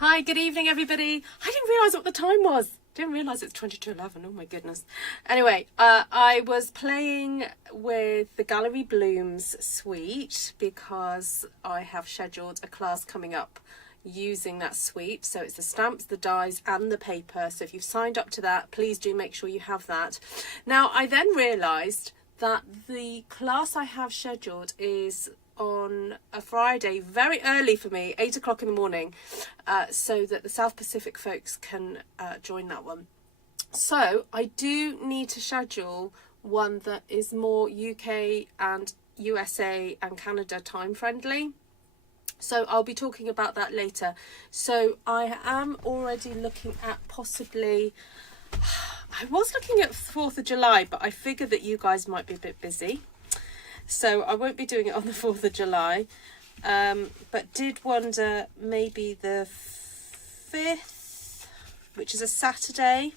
Hi, good evening, everybody. I didn't realise what the time was. Didn't realise it's 20 to 11. Oh my goodness. Anyway, I was playing with the Gallery Blooms suite because I have scheduled a class coming up using that suite. So it's the stamps, the dies and the paper. So if you've signed up to that, please do make sure you have that. Now, I then realised that the class I have scheduled is on a Friday, very early for me, 8 o'clock in the morning, so that the South Pacific folks can join that one. So I do need to schedule one that is more UK and USA and Canada time friendly. So I'll be talking about that later. So I am already looking at possibly, I was looking at 4th of July, but I figured that you guys might be a bit busy. So I won't be doing it on the 4th of July, but did wonder maybe the 5th, which is a Saturday,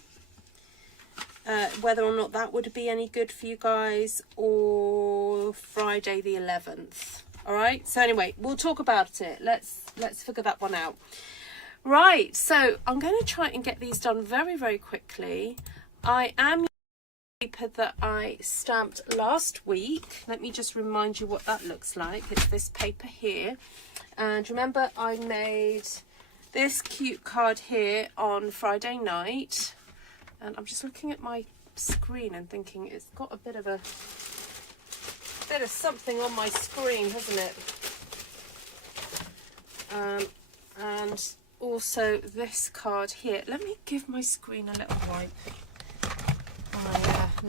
whether or not that would be any good for you guys, or Friday the 11th. All right. So anyway, we'll talk about it. Let's figure that one out. Right. So I'm going to try and get these done very, very quickly. I am paper that I stamped last week. Let me just remind you what that looks like. It's this paper here, and remember I made this cute card here on Friday night, and I'm just looking at my screen and thinking it's got a bit of something on my screen, hasn't it? And also this card here. Let me give my screen a little wipe. My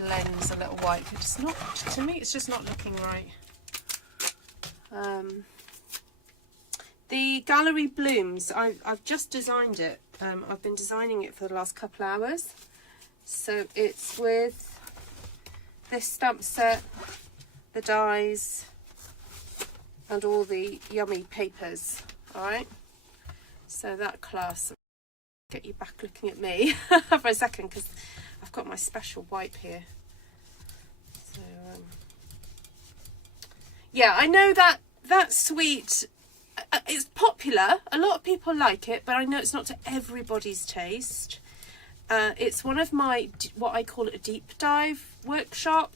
lens a little wipe. It's not, to me it's just not looking right. The Gallery Blooms, I've just designed it. I've been designing it for the last couple hours. So it's with this stamp set, the dies and all the yummy papers. Alright, so that class, get you back looking at me for a second because I've got my special wipe here. So yeah, I know that suite is popular. A lot of people like it, but I know it's not to everybody's taste. It's one of my, what I call it, a deep dive workshop,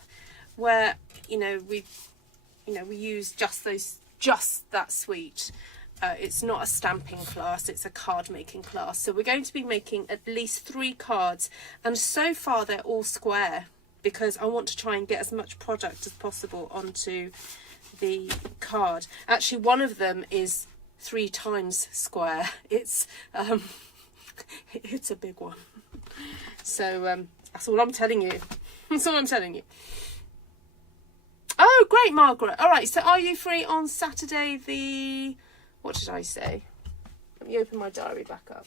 where we use just that suite. It's not a stamping class, it's a card making class. So we're going to be making at least 3 cards, and so far they're all square because I want to try and get as much product as possible onto the card. Actually, one of them is 3 times square. It's it's a big one. So that's all I'm telling you. That's all I'm telling you. Oh, great, Margaret. All right, so are you free on Saturday the... What did I say? Let me open my diary back up.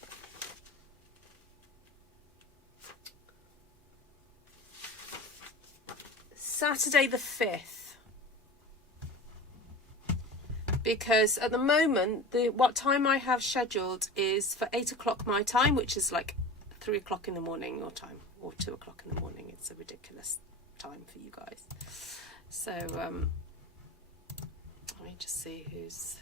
Saturday the 5th. Because at the moment, what time I have scheduled is for 8 o'clock my time, which is like 3 o'clock in the morning your time, or 2 o'clock in the morning. It's a ridiculous time for you guys. So, let me just see who's...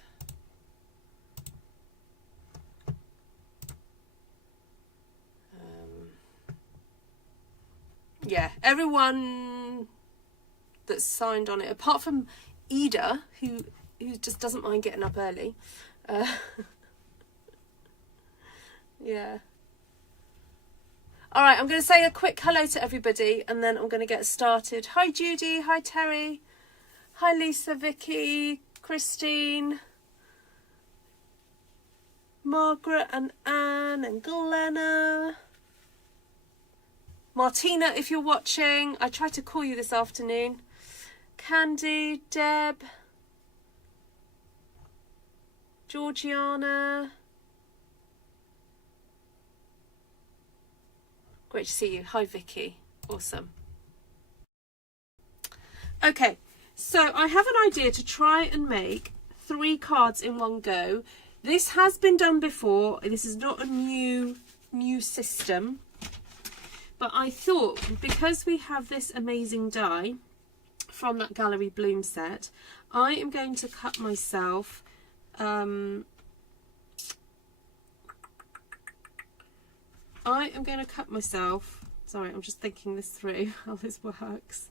yeah, everyone that's signed on it, apart from Ida, who just doesn't mind getting up early. Yeah. All right, I'm going to say a quick hello to everybody, and then I'm going to get started. Hi, Judy. Hi, Terry. Hi, Lisa, Vicky, Christine, Margaret and Anne and Glenna. Martina, if you're watching, I tried to call you this afternoon. Candy, Deb, Georgiana. Great to see you. Hi, Vicky. Awesome. Okay, so I have an idea to try and make 3 cards in one go. This has been done before. This is not a new system. But I thought, because we have this amazing die from that Gallery Bloom set, I am going to cut myself I am going to cut myself, sorry, I'm just thinking this through, how this works.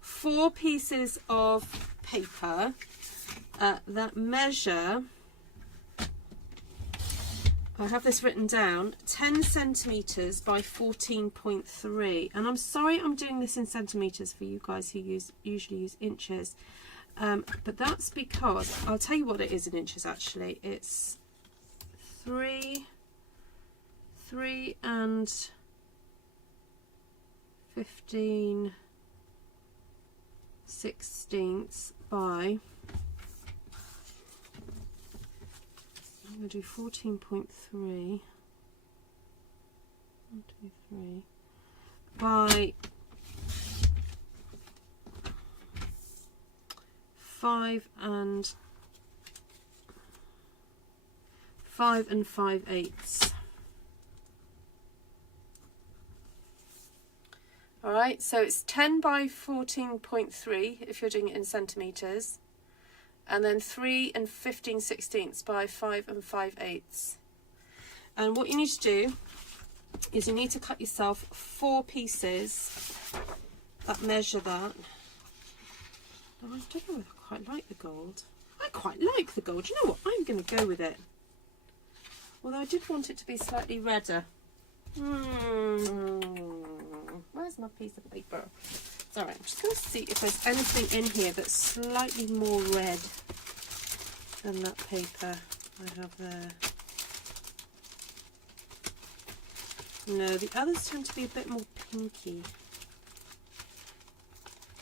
4 pieces of paper that measure, I have this written down, 10 centimetres by 14.3. And I'm sorry I'm doing this in centimetres for you guys who usually use inches. But that's because, I'll tell you what it is in inches actually. It's 3 and 15/16 by, I'm going to do 14.3, 1, 2, 3, by 5 and 5/8. All right, so it's 10 by 14.3 if you're doing it in centimetres, and then 3 and 15/16 by 5 and 5/8. And what you need to do is you need to cut yourself 4 pieces that measure that. Oh, I don't know if I quite like the gold. I quite like the gold. You know what? I'm going to go with it. Although I did want it to be slightly redder. Where's my piece of paper? It's alright, I'm just going to see if there's anything in here that's slightly more red than that paper I have there. No, the others tend to be a bit more pinky.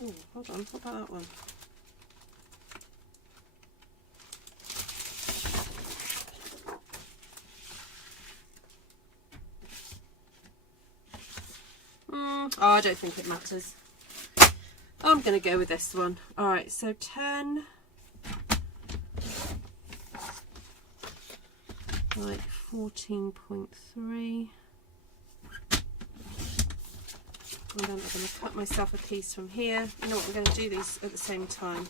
Oh, hold on, what about that one? Oh, I don't think it matters. I'm going to go with this one. Alright, so 10, like 14.3. And then I'm going to cut myself a piece from here. You know what, I'm going to do these at the same time.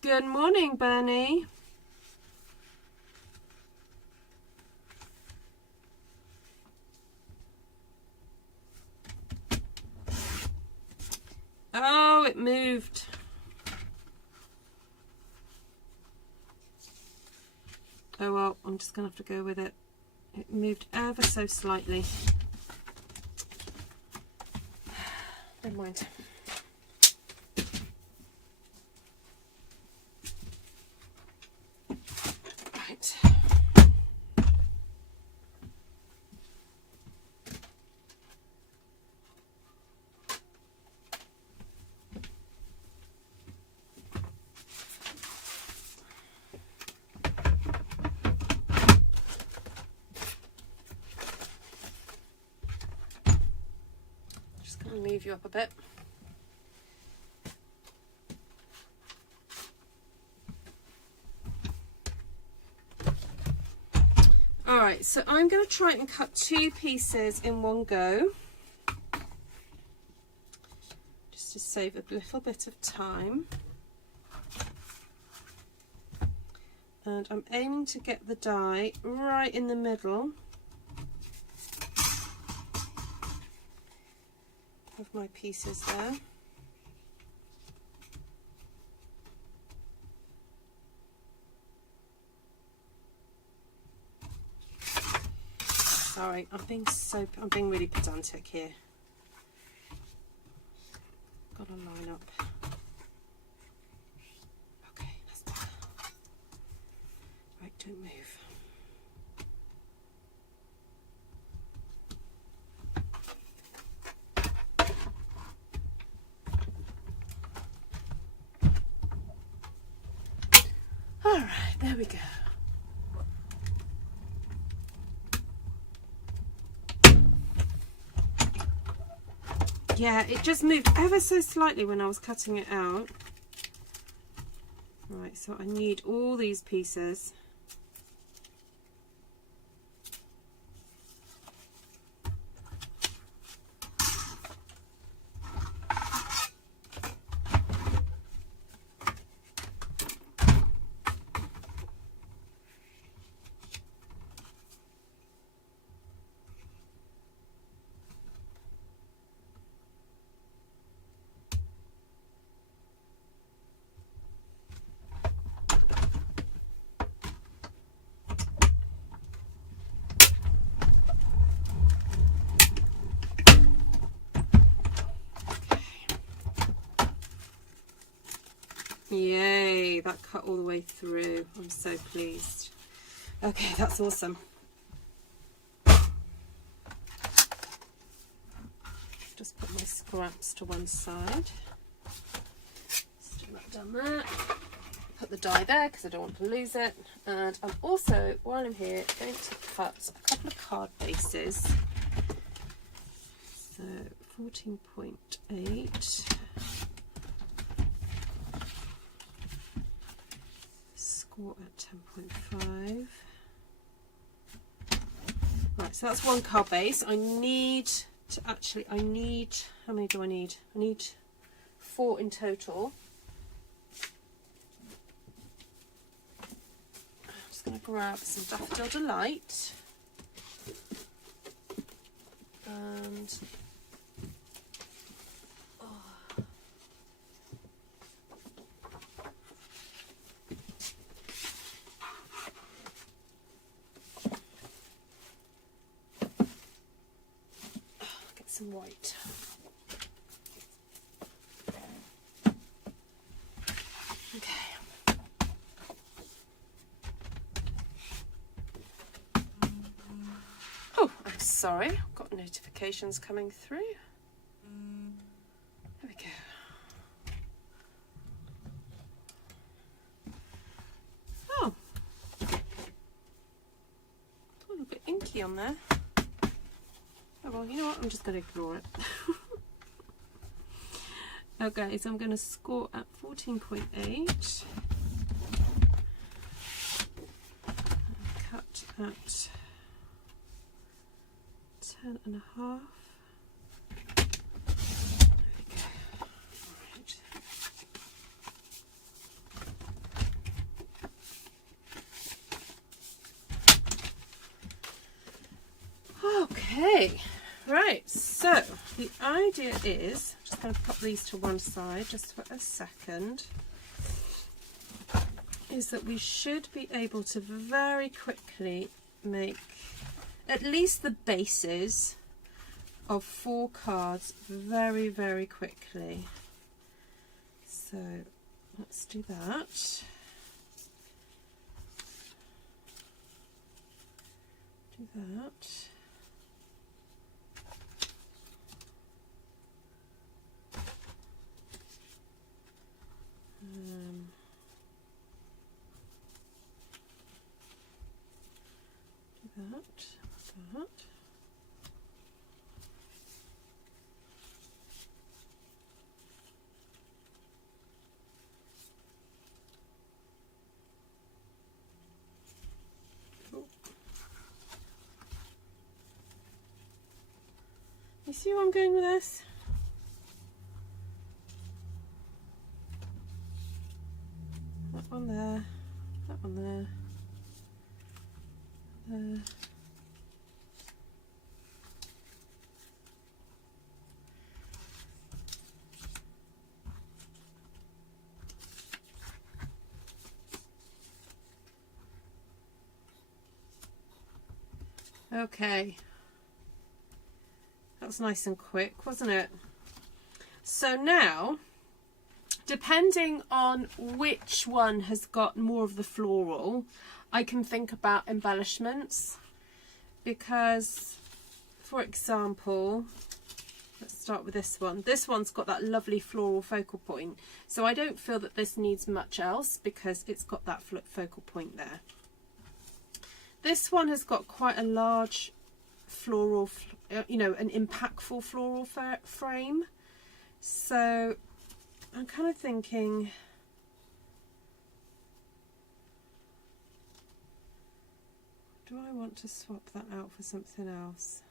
Good morning, Bernie. Oh, it moved. Oh well, I'm just going to have to go with it. It moved ever so slightly. Never mind. Right. Just going to move you up a bit. Alright, so I'm going to try and cut 2 pieces in one go, just to save a little bit of time. And I'm aiming to get the die right in the middle of my pieces there. Sorry, I'm being really pedantic here. Got to line up. Okay, that's better. Right, don't move. All right, there we go. Yeah, it just moved ever so slightly when I was cutting it out. Right, so I need all these pieces. Yay, that cut all the way through. I'm so pleased. Okay, that's awesome. Just put my scraps to one side. Stick that down there. Put the die there because I don't want to lose it. And I'm also, while I'm here, going to cut a couple of card bases. So 14.8. Score at 10.5. Right, so that's one card base. I need, how many do I need? I need 4 in total. I'm just going to grab some Daffodil Delight. And get some white. Okay. Oh, I'm sorry. I've got notifications coming through. There we go. Oh. A little bit inky on there. Oh well, you know what? I'm just going to ignore it. Okay, so I'm going to score at 14.8. Cut at 10.5. Okay, right, so the idea is, I'm just going to pop these to one side just for a second, is that we should be able to very quickly make at least the bases of 4 cards very, very quickly. So let's do that. Do that. That. Oh. You see where I'm going with this? That one there, that one there. Okay, that was nice and quick, wasn't it? So now, depending on which one has got more of the floral, I can think about embellishments, because, for example, let's start with this one. This one's got that lovely floral focal point, so I don't feel that this needs much else because it's got that focal point there. This one has got quite a large floral, you know, an impactful floral frame. So I'm kind of thinking, do I want to swap that out for something else?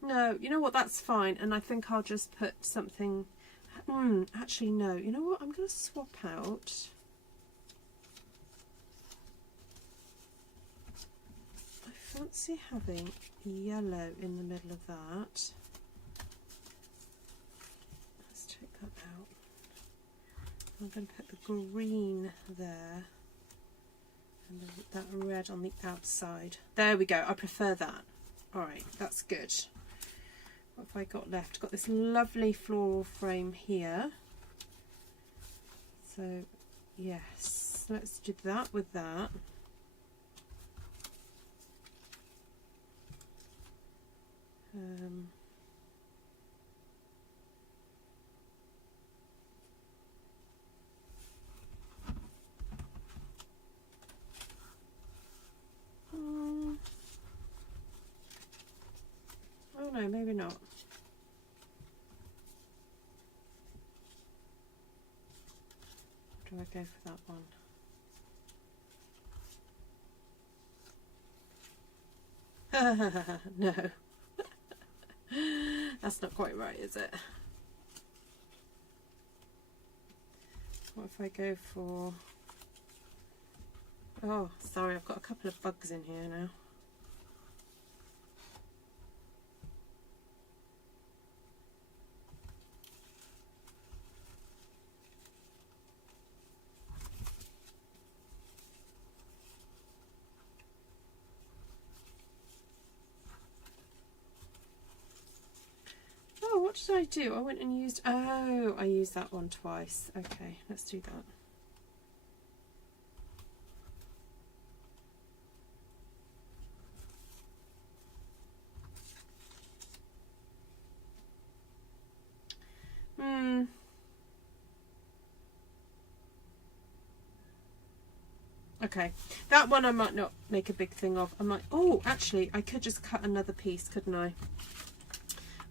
No, you know what, that's fine. And I think I'll just put something, actually no, you know what, I'm going to swap out. I fancy having yellow in the middle of that. Let's take that out. I'm going to put the green there and that red on the outside. There we go, I prefer that. Alright, that's good. What have I got left? Got this lovely floral frame here. So yes, let's do that with that. Oh no, maybe not. Do I go for that one? No. That's not quite right, is it? What if I go for... Oh, sorry, I've got a couple of bugs in here now. Oh, what did I do? I went and used... Oh, I used that one twice. Okay, let's do that. Okay, that one I might not make a big thing of. I might... Oh, actually, I could just cut another piece, couldn't I?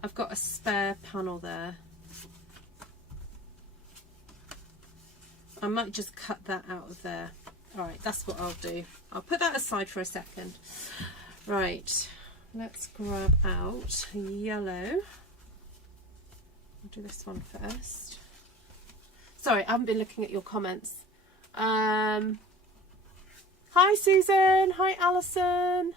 I've got a spare panel there. I might just cut that out of there. Alright, that's what I'll do. I'll put that aside for a second. Right, let's grab out yellow. I'll do this one first. Sorry, I haven't been looking at your comments. Hi Susan, hi Alison.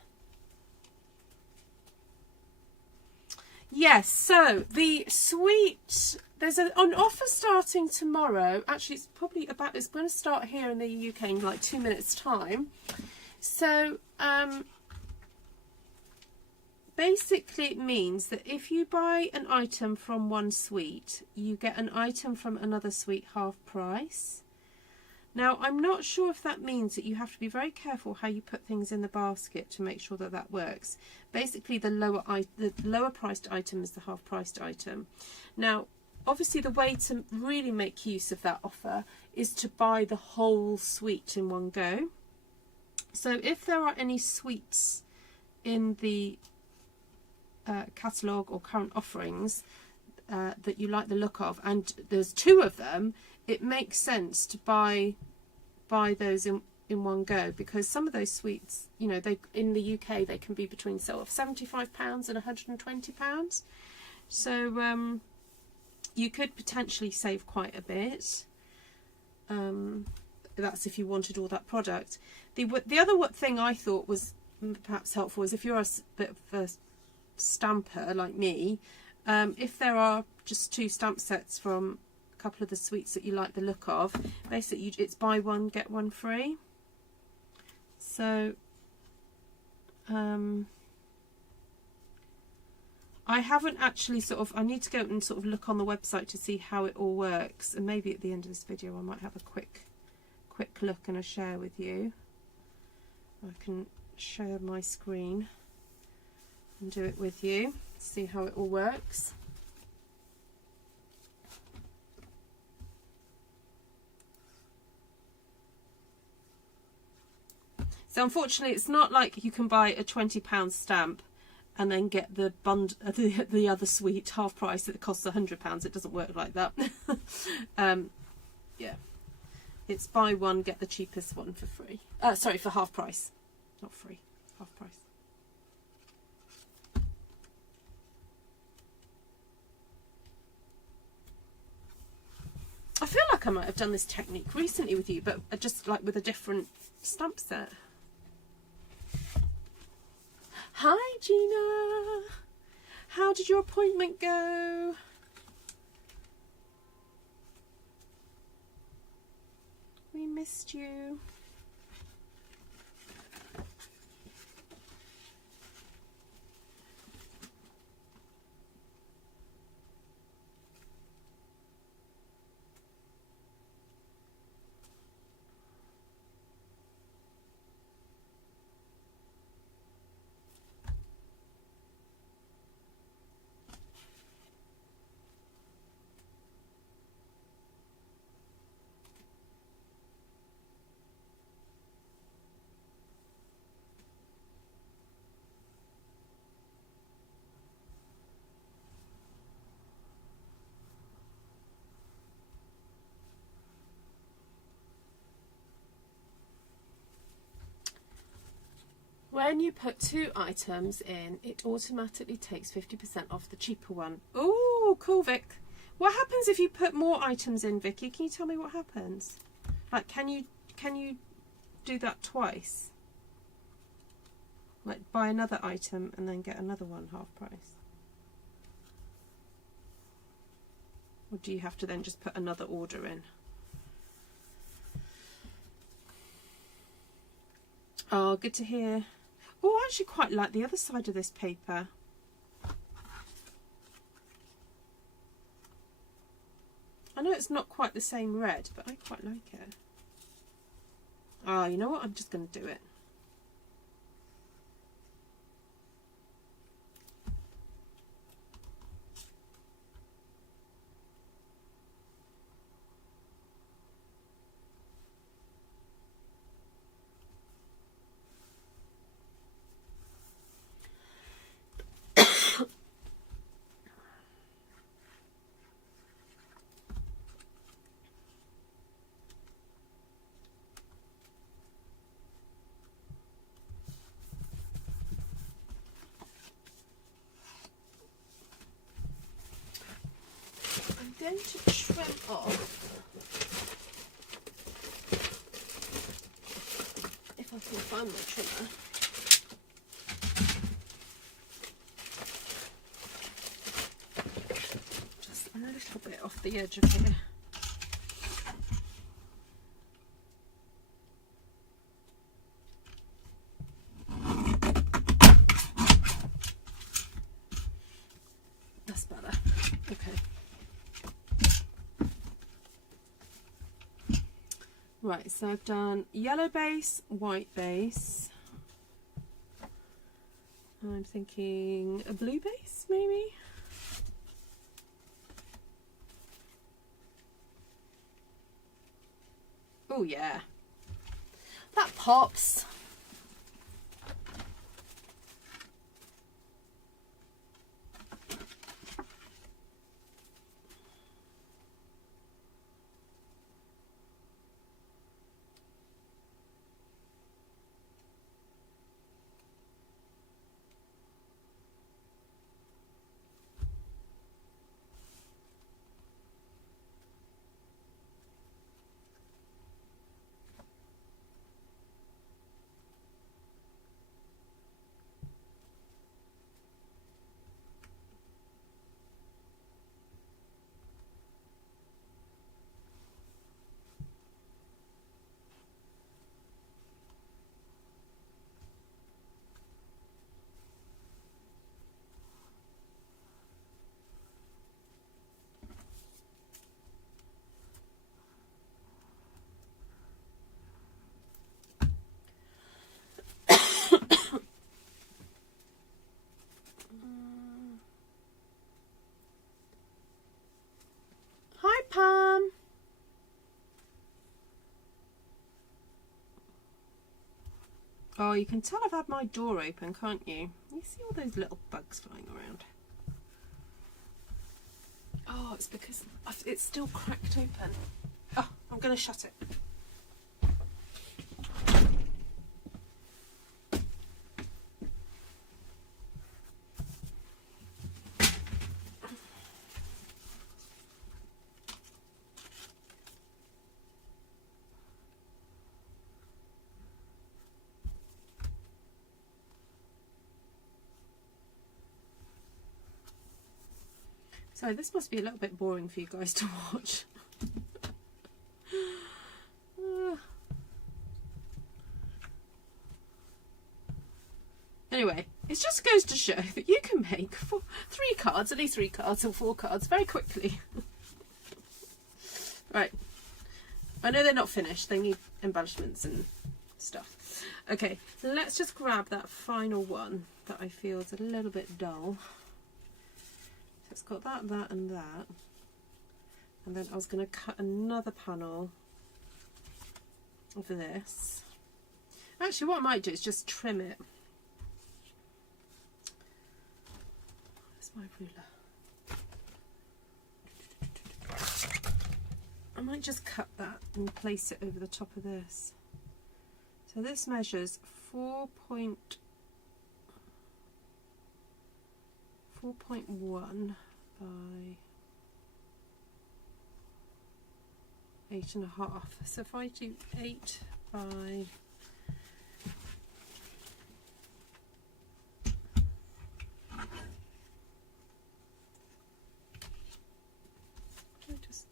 Yes, so the suite, there's an offer starting tomorrow. Actually, it's probably about, it's going to start here in the UK in like 2 minutes time. So basically it means that if you buy an item from one suite, you get an item from another suite half price. Now, I'm not sure if that means that you have to be very careful how you put things in the basket to make sure that that works. Basically, the lower priced item is the half priced item. Now, obviously, the way to really make use of that offer is to buy the whole suite in one go. So if there are any suites in the catalogue or current offerings that you like the look of, and there's 2 of them, it makes sense to buy those in one go, because some of those suites, you know, they in the UK they can be between sort of £75 and £120. So you could potentially save quite a bit. That's if you wanted all that product. The other thing I thought was perhaps helpful is if you're a bit of a stamper like me, if there are just 2 stamp sets from couple of the suites that you like the look of, basically it's buy one get one free. So I haven't actually I need to go and sort of look on the website to see how it all works, and maybe at the end of this video I might have a quick look and a share with you. I can share my screen and do it with you, see how it all works. So unfortunately, it's not like you can buy a £20 stamp and then get the the other suite half price that costs £100. It doesn't work like that. Yeah, it's buy one get the cheapest one for free. Sorry, for half price, not free, half price. I feel like I might have done this technique recently with you, but just like with a different stamp set. Hi Gina, how did your appointment go? We missed you. when you put 2 items in, it automatically takes 50% off the cheaper one. Oh, cool, Vic. What happens if you put more items in, Vicky? Can you tell me what happens? Like, can you do that twice? Like, buy another item and then get another one half price? Or do you have to then just put another order in? Oh, good to hear. Oh, I actually quite like the other side of this paper. I know it's not quite the same red, but I quite like it. Oh, you know what? I'm just going to do it. I'm going to trim off, if I can find my trimmer. Just a little bit off the edge of here. That's better. Okay. Right, so I've done yellow base, white base. I'm thinking a blue base, maybe? Oh yeah, that pops. Hi, Pam. Oh, you can tell I've had my door open, can't you? You see all those little bugs flying around. Oh, it's because it's still cracked open. Oh, I'm going to shut it. So this must be a little bit boring for you guys to watch. Anyway, it just goes to show that you can make 3 cards, at least 3 cards or 4 cards very quickly. Right. I know they're not finished. They need embellishments and stuff. Okay, so let's just grab that final one that I feel is a little bit dull. So it's got that, that and that. And then I was going to cut another panel of this. Actually, what I might do is just trim it. Where's my ruler? I might just cut that and place it over the top of this. So this measures 4.2 4.1 by 8.5. So if I do 8 by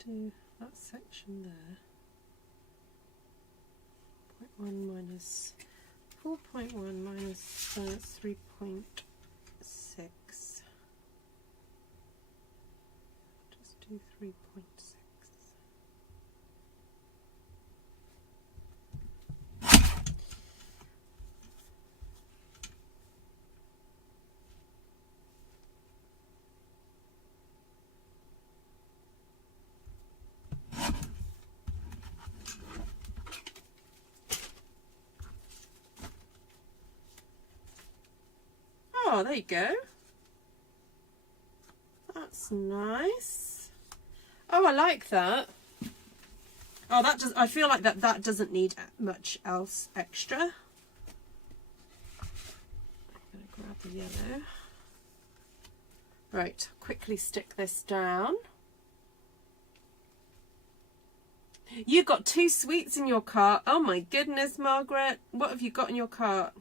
do that section there. 0.1 minus 4.1 minus 3.6. Just do 3.6. Oh, there you go. That's nice. Oh, I like that. Oh, that does. I feel like that doesn't need much else extra. I'm going to grab the yellow. Right, quickly stick this down. You got 2 sweets in your cart. Oh my goodness, Margaret. What have you got in your cart?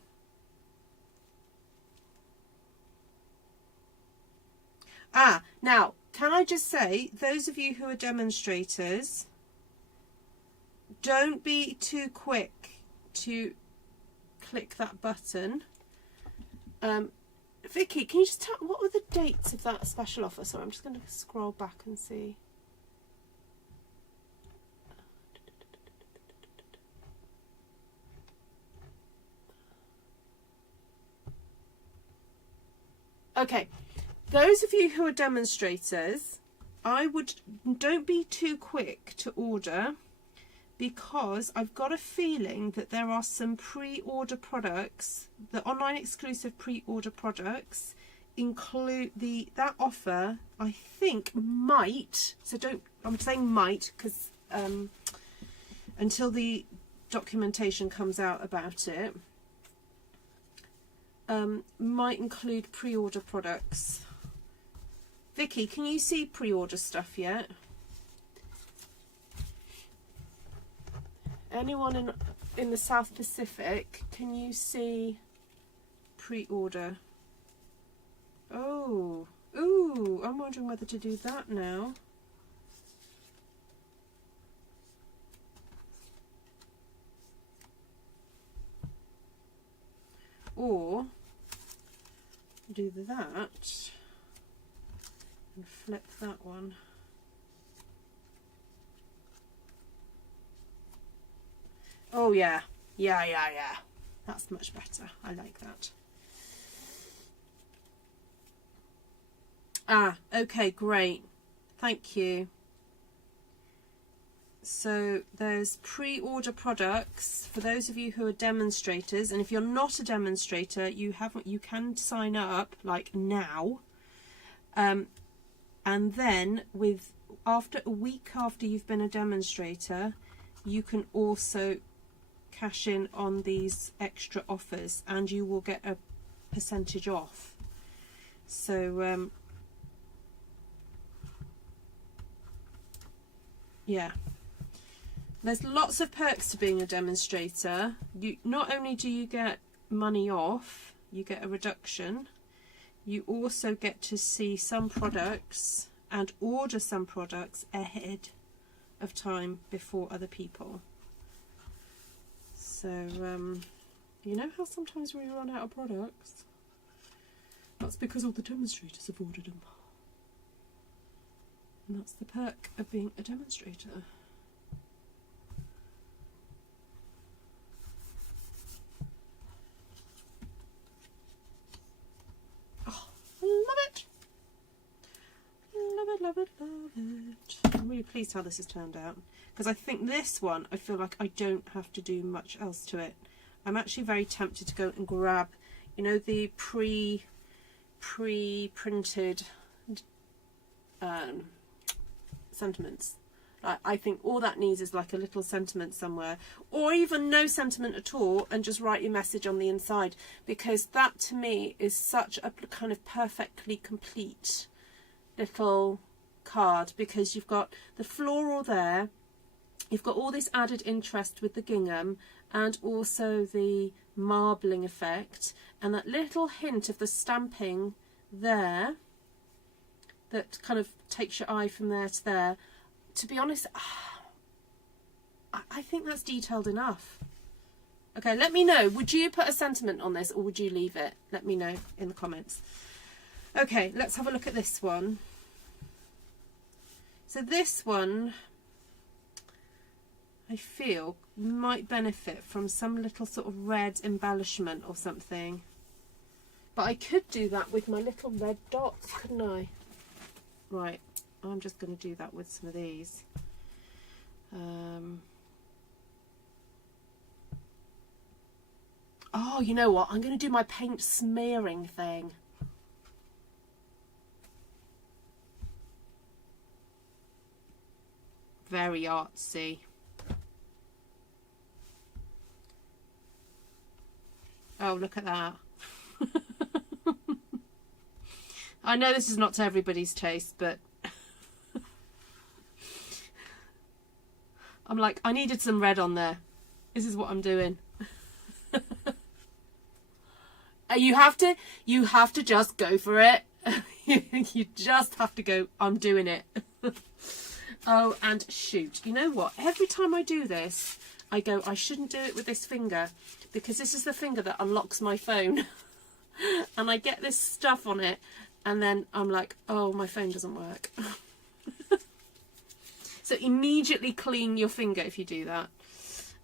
Ah, now, can I just say, those of you who are demonstrators, don't be too quick to click that button. Vicky, can you just tell, what were the dates of that special offer? Sorry, I'm just going to scroll back and see. Okay. Those of you who are demonstrators, don't be too quick to order, because I've got a feeling that there are some pre-order products, the online exclusive pre-order products include that offer, I think might, so I'm saying might because until the documentation comes out about it, might include pre-order products. Vicky, can you see pre-order stuff yet? Anyone in the South Pacific, can you see pre-order? Oh, ooh, I'm wondering whether to do that now. Or do that and flip that one. Oh yeah, yeah. That's much better. I like that. Ah, okay, great. Thank you. So there's pre-order products for those of you who are demonstrators, and if you're not a demonstrator, you can sign up like now, and then after a week after you've been a demonstrator, you can also cash in on these extra offers and you will get a percentage off. So yeah, there's lots of perks to being a demonstrator. Not only do you get money off, you get a reduction, you also get to see some products and order some products ahead of time before other people. So you know how sometimes we run out of products? That's because all the demonstrators have ordered them. And that's the perk of being a demonstrator. Oh, love it! Love it, love it, love it. I'm really pleased how this has turned out. Because I think this one, I feel like I don't have to do much else to it. I'm actually very tempted to go and grab, you know, the pre-printed sentiments. I think all that needs is like a little sentiment somewhere, or even no sentiment at all, and just write your message on the inside, because that to me is such a kind of perfectly complete little card, because you've got the floral there, you've got all this added interest with the gingham, and also the marbling effect, and that little hint of the stamping there that kind of takes your eye from there to there. To be honest, I think that's detailed enough. Okay, let me know. Would you put a sentiment on this, or would you leave it? Let me know in the comments. Okay, let's have a look at this one. So this one, I feel, might benefit from some little sort of red embellishment or something. But I could do that with my little red dots, couldn't I? Right, I'm just going to do that with some of these. Oh, you know what? I'm going to do my paint smearing thing. Very artsy. Oh, look at that. I know this is not to everybody's taste, but I'm like, I needed some red on there. This is what I'm doing. You have to just go for it. You just have to go, I'm doing it. Oh, and shoot, you know what? Every time I do this, I go, I shouldn't do it with this finger, because this is the finger that unlocks my phone. And I get this stuff on it, and then I'm like, oh, my phone doesn't work. So immediately clean your finger if you do that.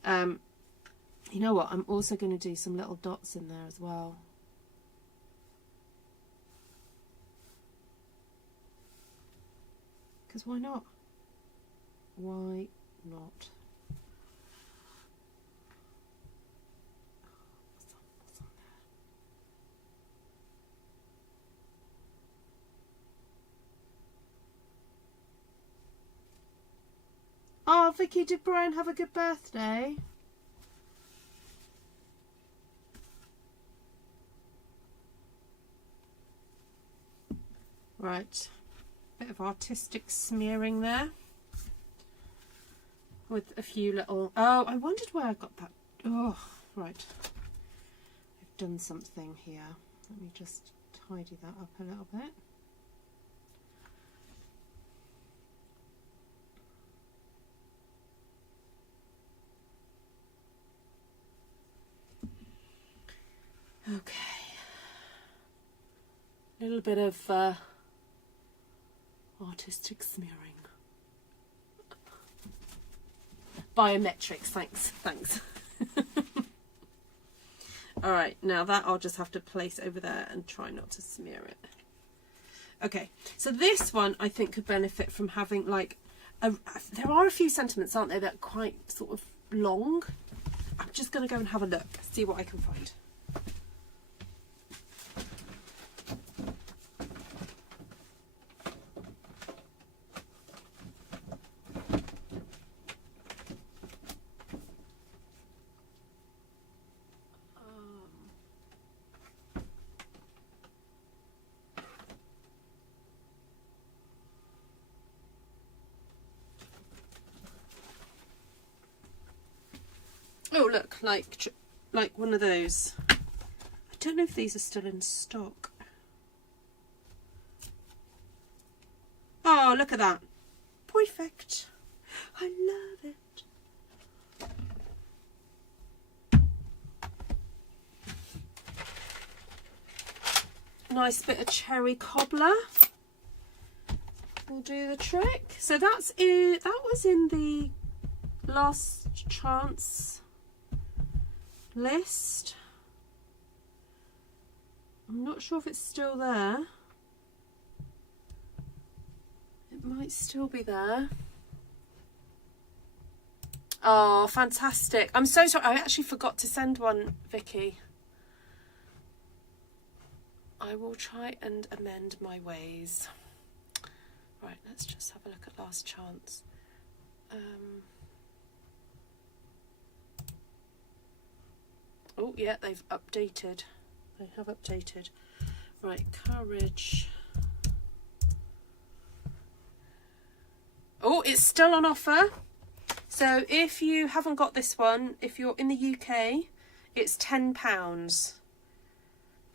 You know what? I'm also going to do some little dots in there as well. Because why not? Why not? What's on there? Oh, Vicky, did Brian have a good birthday? Right, bit of artistic smearing there with a few little, oh, I wondered where I got that. Oh, right, I've done something here. Let me just tidy that up a little bit. Okay, a little bit of artistic smearing. Biometrics, thanks. Alright, now that I'll just have to place over there and try not to smear it. Okay, so this one I think could benefit from having like, there are a few sentiments, aren't there, that are quite sort of long. I'm just going to go and have a look, see what I can find. Oh, look, like one of those. I don't know if these are still in stock. Oh, look at that. Perfect. I love it. Nice bit of cherry cobbler will do the trick. So that's it. That was in the last chance list. I'm not sure if it's still there. It might still be there. Oh, fantastic. I'm so sorry. I actually forgot to send one, Vicky. I will try and amend my ways. Right, let's just have a look at last chance. Oh yeah, they've updated. They have updated. Right, Courage. Oh, it's still on offer. So if you haven't got this one, if you're in the UK, it's £10.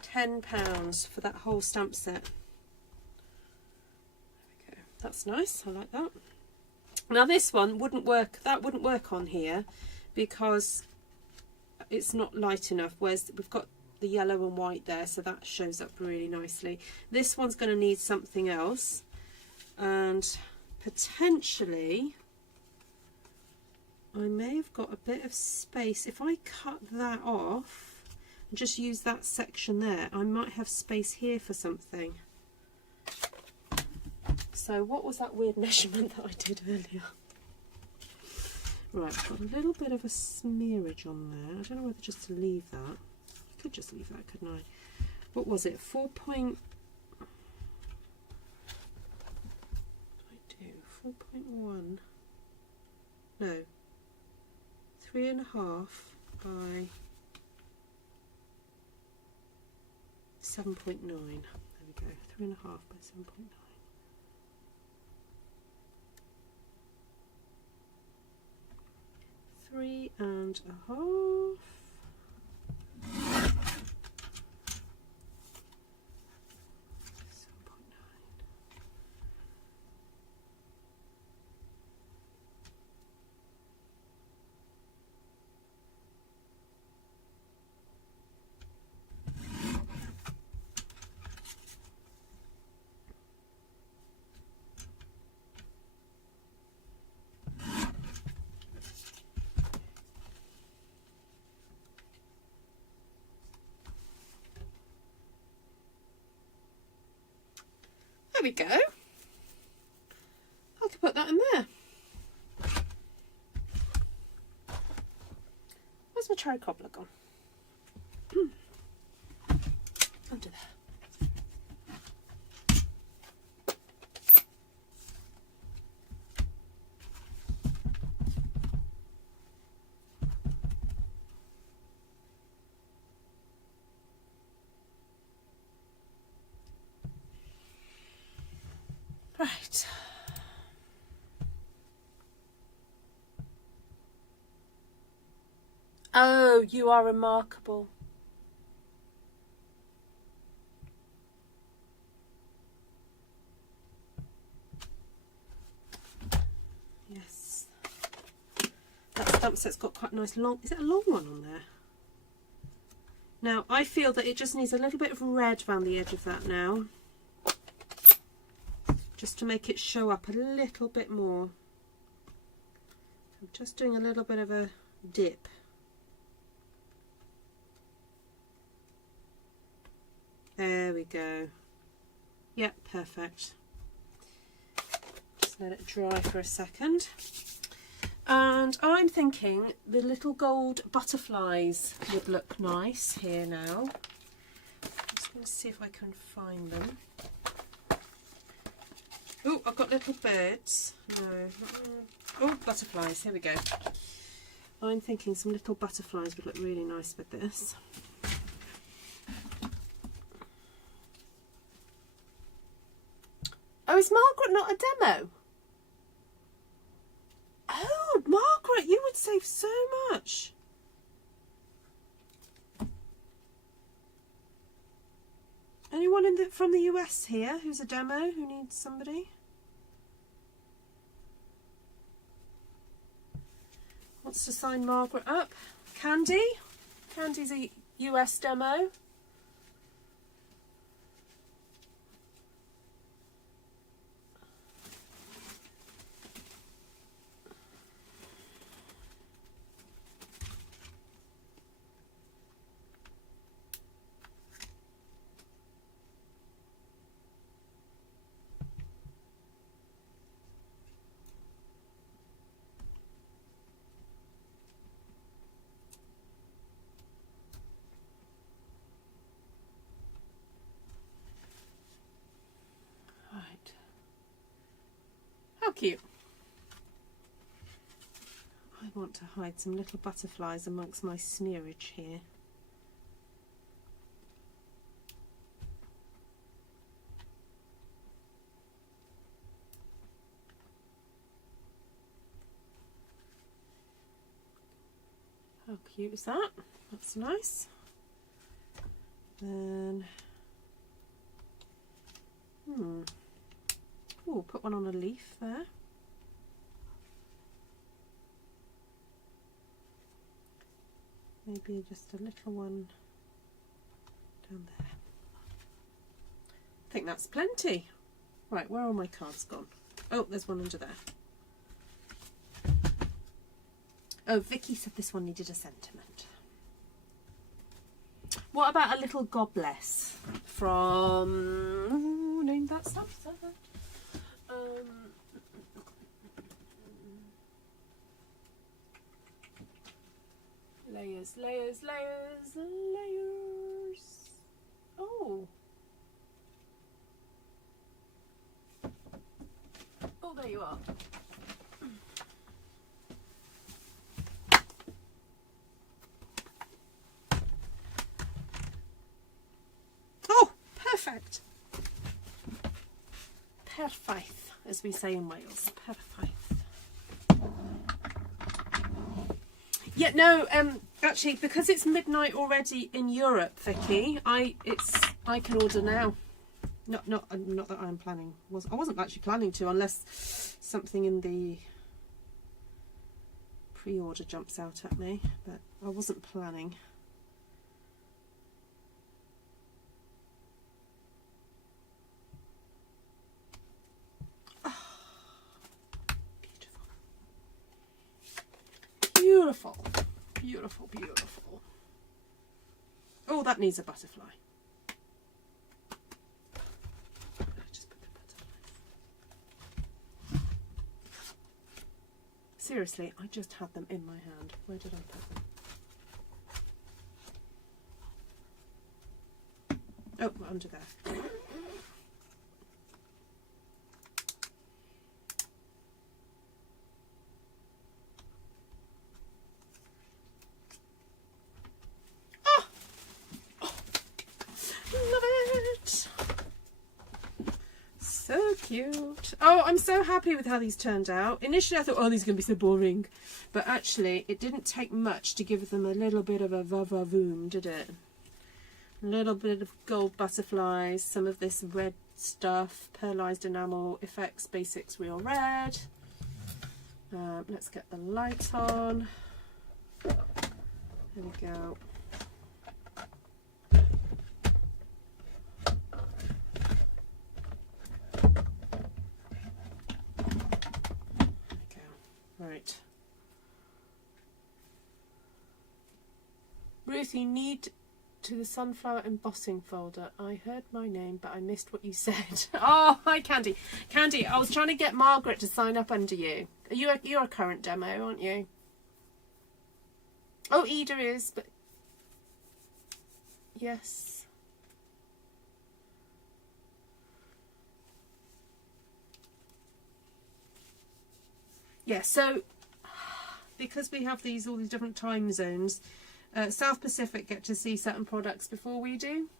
£10 for that whole stamp set. There we go. That's nice. I like that. Now this one wouldn't work. That wouldn't work on here because it's not light enough. Whereas we've got the yellow and white there, so that shows up really nicely. This one's going to need something else, and potentially I may have got a bit of space. If I cut that off and just use that section there, I might have space here for something. So what was that weird measurement that I did earlier? Right, I've got a little bit of a smearage on there. I don't know whether just to leave that. I could just leave that, couldn't I? What was it? 4.1. No. 3.5 by 7.9. There we go. 3.5 by 7.9. 3.5. There we go. I could put that in there. Where's my cherry cobbler gone? Under there. Right. Oh, you are remarkable. Yes. That stamp set's got quite a nice long... Is it a long one on there? Now, I feel that it just needs a little bit of red around the edge of that now. Just to make it show up a little bit more. I'm just doing a little bit of a dip. There we go. Yep, perfect. Just let it dry for a second. And I'm thinking the little gold butterflies would look nice here now. I'm just going to see if I can find them. Oh, I've got little birds. No. Oh, butterflies. Here we go. I'm thinking some little butterflies would look really nice with this. Oh, is Margaret not a demo? Oh, Margaret, you would save so much. Anyone from the US here who's a demo, who needs somebody? Wants to sign Margaret up? Candy? Candy's a US demo. How cute. want to hide some little butterflies amongst my smearage here. How cute is that? That's nice. Then, oh, put one on a leaf there. Maybe just a little one down there. I think that's plenty. Right, where are my cards gone? Oh, there's one under there. Oh, Vicky said this one needed a sentiment. What about a little God bless from... name that stuff. Layers, layers, layers, layers. Oh. Oh, there you are. Oh, perfect. Perfect, as we say in Wales. Perfect. Yeah, no, actually, because it's midnight already in Europe, Vicky, I can order now. Not that I'm planning. I wasn't actually planning to, unless something in the pre-order jumps out at me, but I wasn't planning. Oh, beautiful. Beautiful, beautiful. Oh, that needs a butterfly. Just put the butterflies. Seriously, I just had them in my hand. Where did I put them? Oh, under there. Cute. Oh, I'm so happy with how these turned out. Initially I thought, oh, these are going to be so boring, but actually it didn't take much to give them a little bit of a va-va-voom, did it? A little bit of gold butterflies, some of this red stuff, pearlized enamel, effects, basics, real red. Let's get the light on. There we go. Right. Ruth, you need to the sunflower embossing folder. I heard my name, but I missed what you said. Oh, hi, Candy. Candy, I was trying to get Margaret to sign up under you. You're a current demo, aren't you? Oh, Ida is, but... yes. Yeah, so because we have all these different time zones, South Pacific get to see certain products before we do.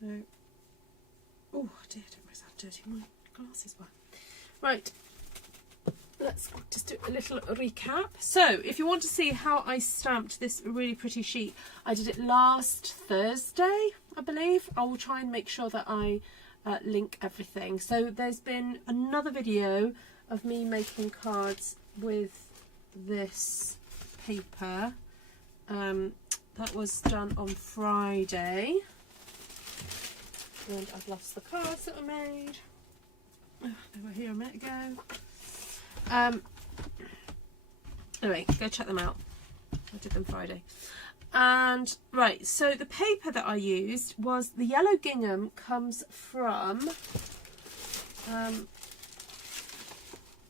So, oh dear, I don't realize how dirty my glasses were. Right, let's just do a little recap. So, if you want to see how I stamped this really pretty sheet, I did it last Thursday, I believe. I will try and make sure that I link everything. So there's been another video of me making cards with this paper. That was done on Friday, and I've lost the cards that I made. Oh, they were here a minute ago. Anyway, go check them out. I did them Friday. And right, so the paper that I used was the yellow gingham, comes from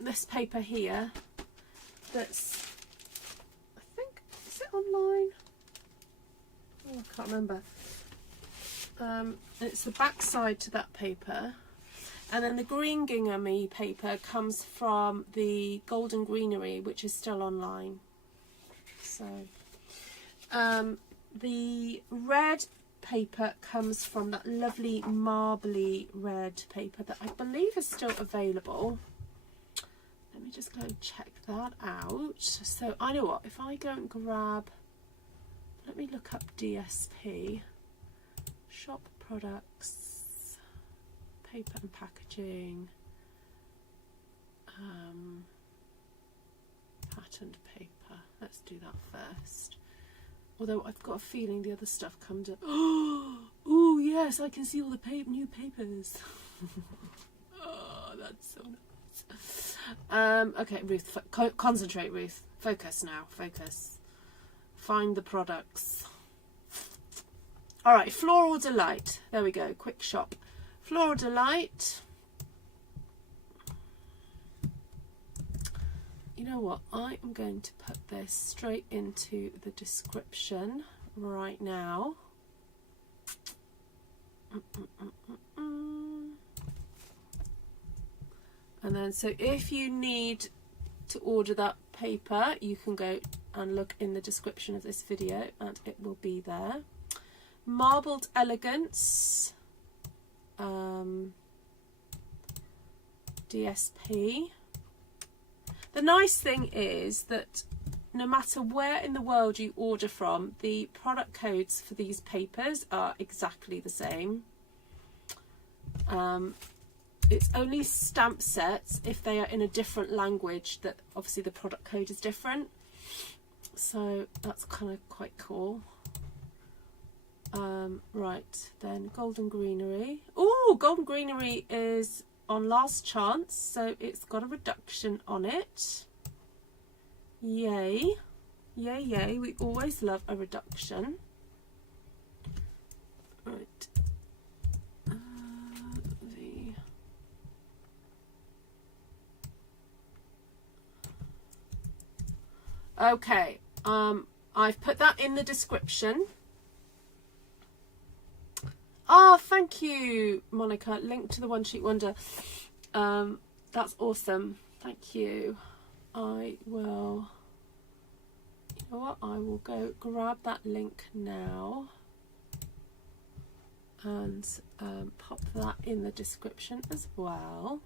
this paper here. That's, I think, is it online? Oh, I can't remember. It's the back side to that paper. And then the green gingham paper comes from the Golden Greenery, which is still online. So the red paper comes from that lovely marbly red paper that I believe is still available. Let me just go and check that out. So I know what, if I go and grab, let me look up DSP, shop products, paper and packaging, patterned paper. Let's do that first. Although I've got a feeling the other stuff comes up. Oh yes, I can see all the new papers. Oh, that's so nice. Okay, Ruth, concentrate, Ruth. Focus now. Focus. Find the products. All right, Floral Delight. There we go. Quick shop. Floral Delight. You know what? I am going to put this straight into the description right now. And then, so if you need to order that paper, you can go and look in the description of this video and it will be there. Marbled Elegance, DSP. The nice thing is that no matter where in the world you order from, the product codes for these papers are exactly the same. It's only stamp sets if they are in a different language that obviously the product code is different. So that's kind of quite cool. Right, then Golden Greenery. Oh, Golden Greenery is on last chance, so it's got a reduction on it. Yay. Yay, yay. We always love a reduction. Right. Okay, I've put that in the description. Oh, thank you, Monica. Link to the One Sheet Wonder. That's awesome. Thank you. I will, you know what? I will go grab that link now and pop that in the description as well.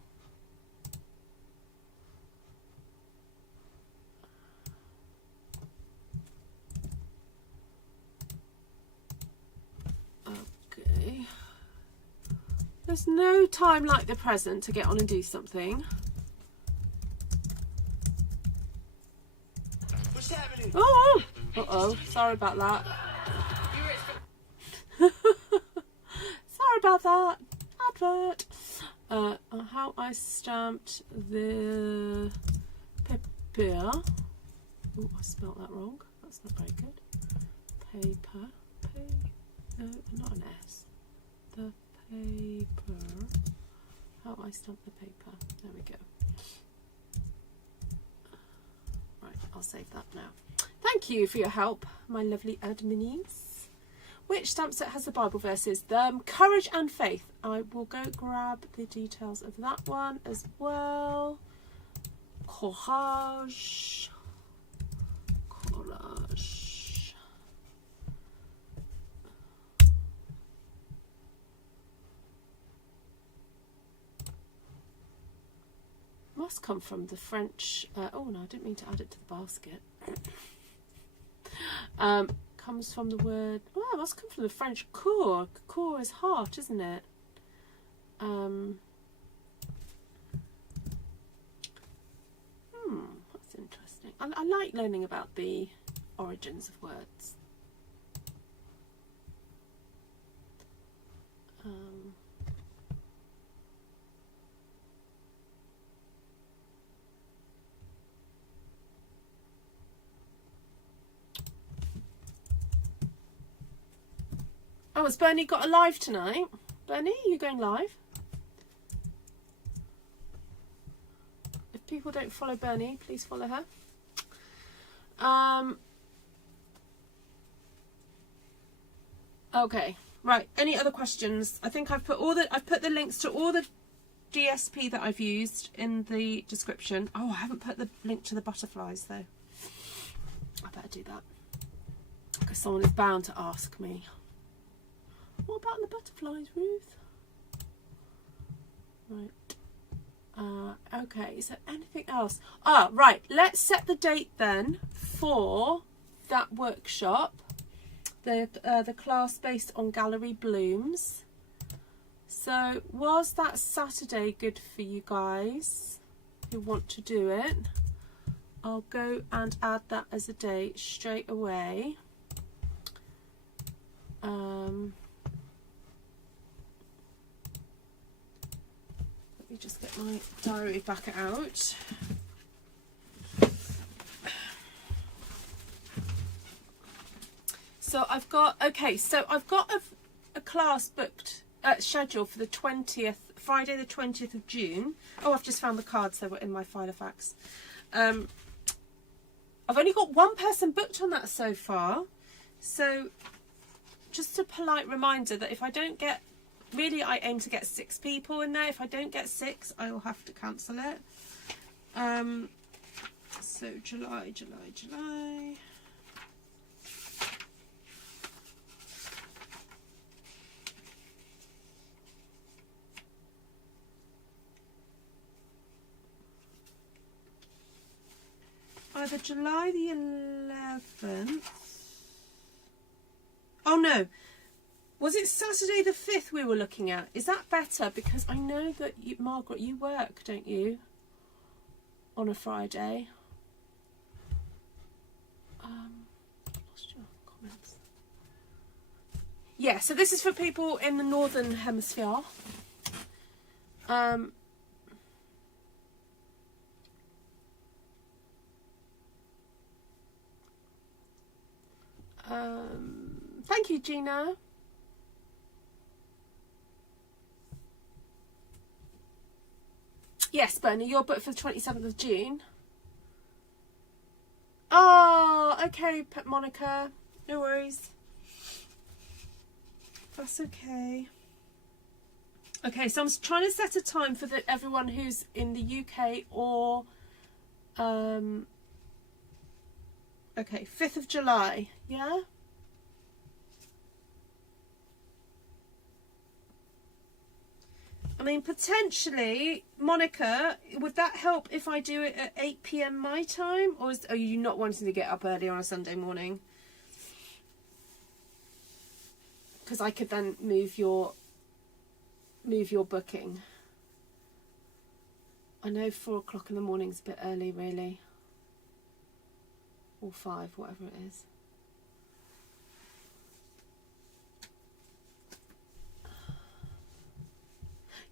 There's no time like the present to get on and do something. What's happening? Oh, uh-oh, sorry about that. Sorry about that. Advert. How I stamped the paper. Oh, I spelled that wrong. That's not very good. Paper. No, not an S. The paper. How I stamp the paper. There we go. Right, I'll save that now. Thank you for your help, my lovely adminies. Which stamp set has the Bible verses? The Courage and Faith. I will go grab the details of that one as well. Courage. Courage. Must come from the French. Oh no, I didn't mean to add it to the basket. Comes from the word. Oh, it must come from the French coeur. Coeur is heart, isn't it? That's interesting. I like learning about the origins of words. Oh, has Bernie got a live tonight? Bernie, are you going live? If people don't follow Bernie, please follow her. Okay, right. Any other questions? I think I've put the links to all the DSP that I've used in the description. Oh, I haven't put the link to the butterflies though. I better do that, because someone is bound to ask me, what about the butterflies, Ruth? Right. Okay, is there anything else? Ah, right, let's set the date then for that workshop, the class based on gallery blooms. So was that Saturday good for you guys who want to do it? I'll go and add that as a date straight away. Let me just get my diary back out. So I've got, okay, so I've got a class booked, scheduled for the 20th, Friday the 20th of June. Oh, I've just found the cards, they were in my Filofax. I've only got one person booked on that so far. So just a polite reminder that if I don't get, really I aim to get 6 people in there. If I don't get 6, I will have to cancel it. So July. Either July the 11th. Oh no, was it Saturday the 5th we were looking at? Is that better? Because I know that you, Margaret, you work, don't you, on a Friday? Lost your comments. Yeah, so this is for people in the Northern Hemisphere. Thank you, Gina. Yes, Bernie, you're booked for the 27th of June. Oh, okay, Monica. No worries. That's okay. Okay, so I'm trying to set a time for everyone who's in the UK or... Okay, 5th of July, yeah? I mean, potentially, Monica, would that help if I do it at 8 PM my time? Or are you not wanting to get up early on a Sunday morning? Because I could then move your booking. I know 4 o'clock in the morning is a bit early, really. Or 5, whatever it is.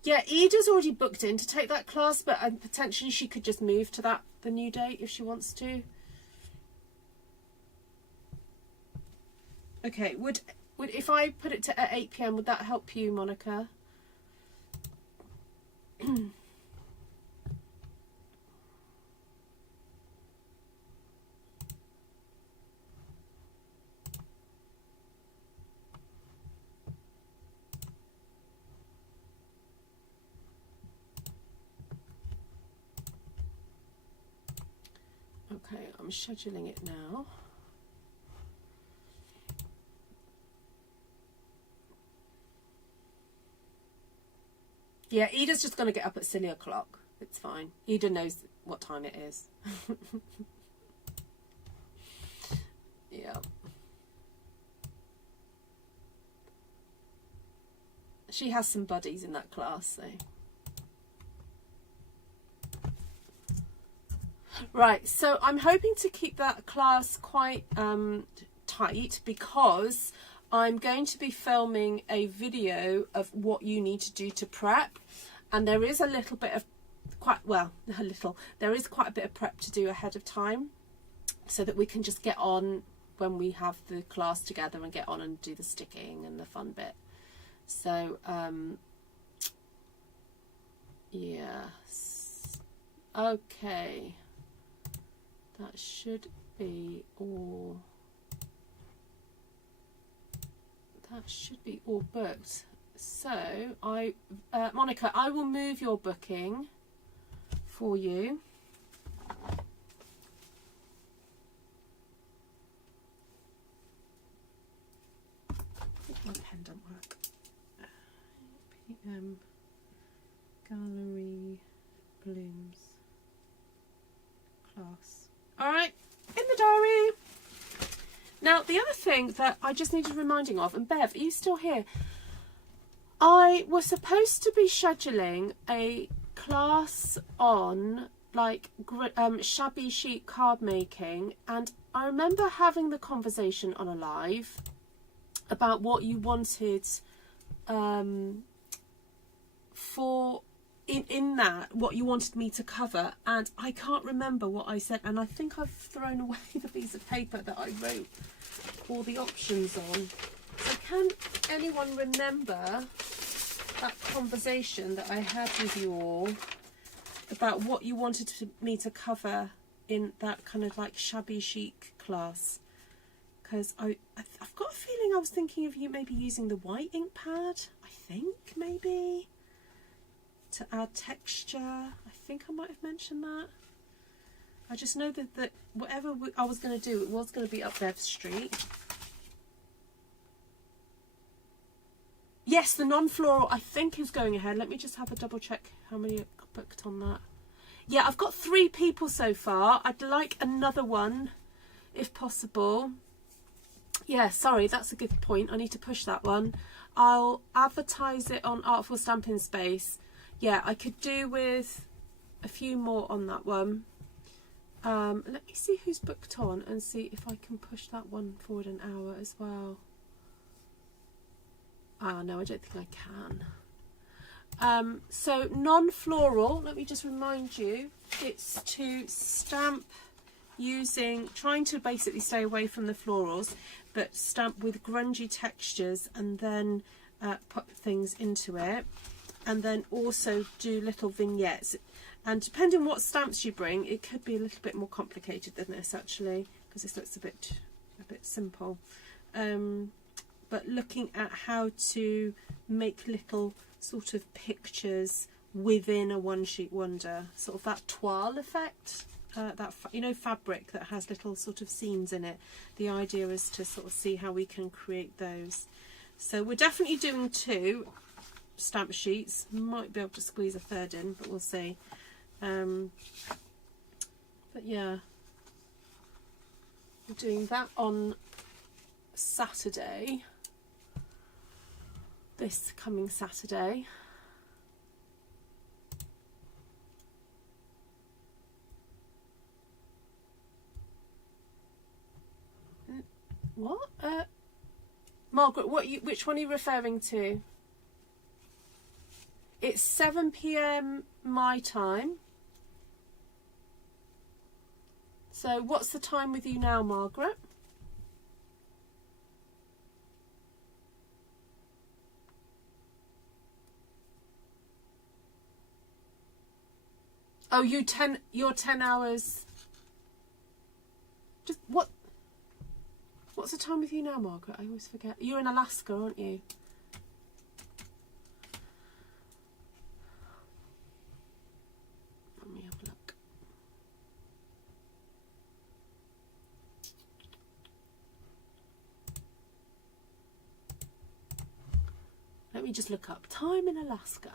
Yeah, Ida's already booked in to take that class, but potentially she could just move to the new date if she wants to. Okay, would if I put it to at 8 PM, would that help you, Monica? Okay, I'm scheduling it now. Yeah, Ida's just going to get up at silly o'clock. It's fine. Ida knows what time it is. Yeah. She has some buddies in that class, so... Right, so I'm hoping to keep that class quite tight because I'm going to be filming a video of what you need to do to prep, and there is a little bit of there is quite a bit of prep to do ahead of time so that we can just get on when we have the class together and get on and do the sticking and the fun bit. So yes, okay. That should be all. That should be all booked. So Monica, I will move your booking for you. My pen don't work. PM Gallery Blooms class. All right, in the diary. Now, the other thing that I just needed reminding of, and Bev, are you still here? I was supposed to be scheduling a class on like shabby chic card making, and I remember having the conversation on a live about what you wanted for in that, what you wanted me to cover, and I can't remember what I said, and I think I've thrown away the piece of paper that I wrote all the options on. So can anyone remember that conversation that I had with you all about what you wanted me to cover in that kind of like shabby chic class? Because I've got a feeling I was thinking of you maybe using the white ink pad, I think, maybe, to add texture. I think I might have mentioned that. I just know that whatever I was going to do, it was going to be up Bev Street. Yes, the non-floral I think is going ahead. Let me just have a double check how many are booked on that. Yeah, I've got 3 people so far. I'd like another one if possible. Yeah, sorry, that's a good point. I need to push that one. I'll advertise it on Artful Stampin Space. Yeah, I could do with a few more on that one. Let me see who's booked on and see if I can push that one forward an hour as well. Ah, no, I don't think I can. So non-floral, let me just remind you, it's to stamp trying to basically stay away from the florals, but stamp with grungy textures and then put things into it, and then also do little vignettes. And depending on what stamps you bring, it could be a little bit more complicated than this actually, because this looks a bit simple. But looking at how to make little sort of pictures within a one sheet wonder, sort of that toile effect, that, you know, fabric that has little sort of scenes in it. The idea is to sort of see how we can create those. So we're definitely doing 2 stamp sheets. Might be able to squeeze a 3rd in, but we'll see. But yeah, we're doing that on Saturday, this coming Saturday. What? Margaret, which one are you referring to? It's 7 PM my time. So what's the time with you now, Margaret? Oh, you're 10 hours. Just what's the time with you now, Margaret? I always forget. You're in Alaska, aren't you? Let me have a look. Let me just look up time in Alaska.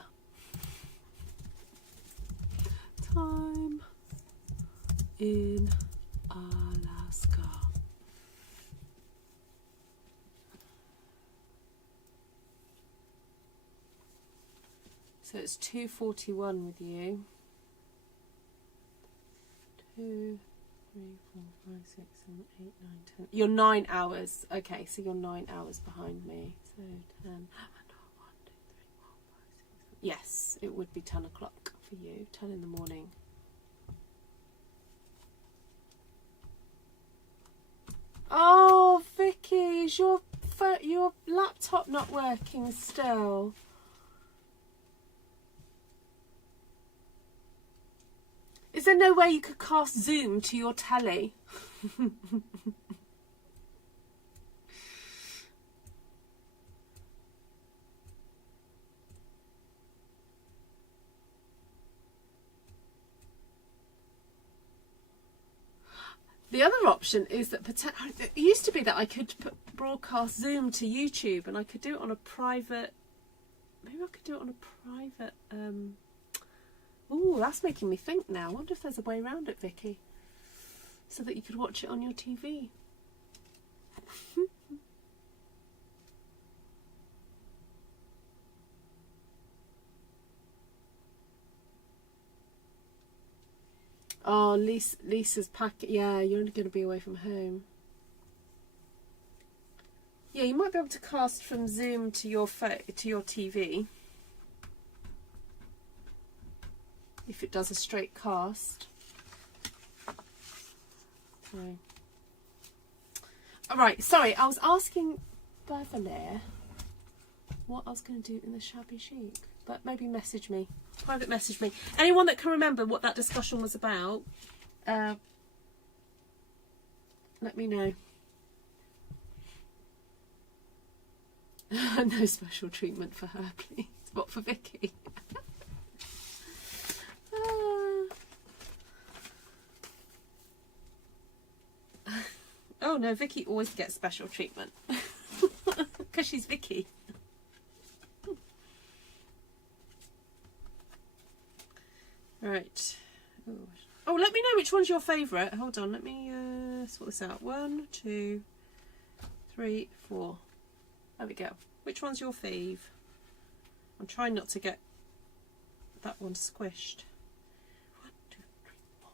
Time in Alaska. So it's 2:41 with you. 2, 3, 4, 5, 6, 7, 8, 9, 10. You're 9 hours. Okay, so you're 9 hours behind me. So 10. 1, 2, 3, 4, 5, 6. Yes, it would be 10 o'clock for you. 10 in the morning. Oh, Vicky, is your laptop not working still? Is there no way you could cast Zoom to your telly? The other option is that it used to be that I could broadcast Zoom to YouTube, and I could do it on a private. Maybe I could do it on a private. Oh, that's making me think now. I wonder if there's a way around it, Vicky, so that you could watch it on your TV. Oh, Lisa's packet. Yeah, you're only going to be away from home. Yeah, you might be able to cast from Zoom to your TV. If it does a straight cast. Okay. All right, sorry, I was asking Beverly what I was going to do in the shabby chic, but maybe message me, private message me. Anyone that can remember what that discussion was about, let me know. No special treatment for her, please. What, for Vicky? Oh no, Vicky always gets special treatment because she's Vicky. Right. Oh, let me know which one's your favourite. Hold on, let me sort this out. 1, 2, 3, 4. There we go. Which one's your fave? I'm trying not to get that one squished. 1, 2, 3, 4.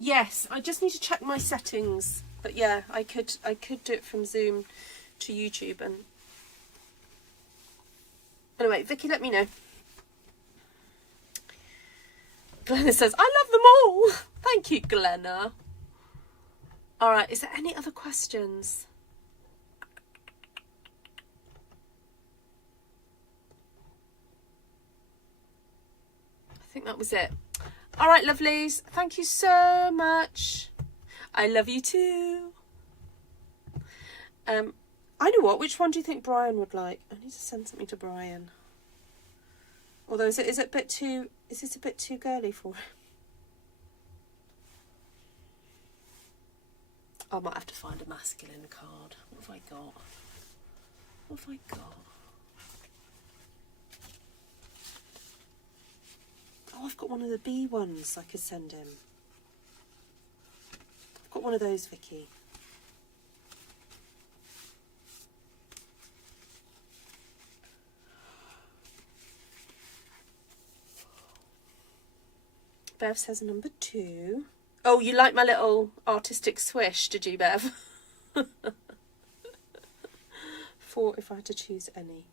Yes, I just need to check my settings. But yeah, I could do it from Zoom to YouTube. And anyway, Vicky, let me know. Glenna says, I love them all. Thank you, Glenna. All right, is there any other questions? I think that was it. All right, lovelies. Thank you so much. I love you too. I know what. Which one do you think Brian would like? I need to send something to Brian. Although, is this a bit too girly for him? I might have to find a masculine card. What have I got? What have I got? Oh, I've got one of the bee ones I could send him. I've got one of those, Vicky. Bev says number 2. Oh, you like my little artistic swish, did you, Bev? 4 if I had to choose any.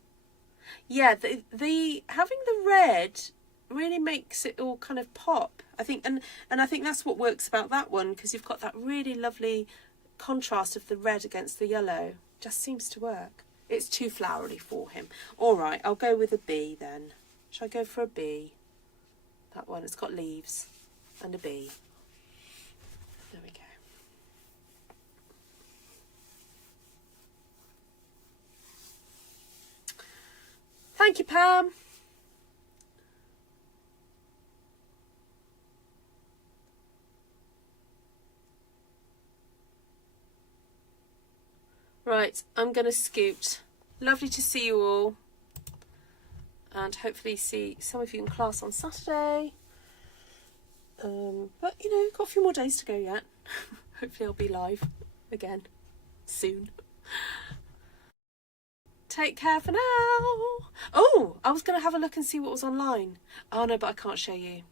Yeah, the having the red really makes it all kind of pop. I think, and I think that's what works about that one, because you've got that really lovely contrast of the red against the yellow. Just seems to work. It's too flowery for him. All right, I'll go with a bee then. Shall I go for a bee? That one, it's got leaves and a bee. There we go. Thank you, Pam. Right, I'm going to scoot. Lovely to see you all. And hopefully see some of you in class on Saturday. But, you know, got a few more days to go yet. Hopefully I'll be live again soon. Take care for now. Oh, I was going to have a look and see what was online. Oh, no, but I can't show you.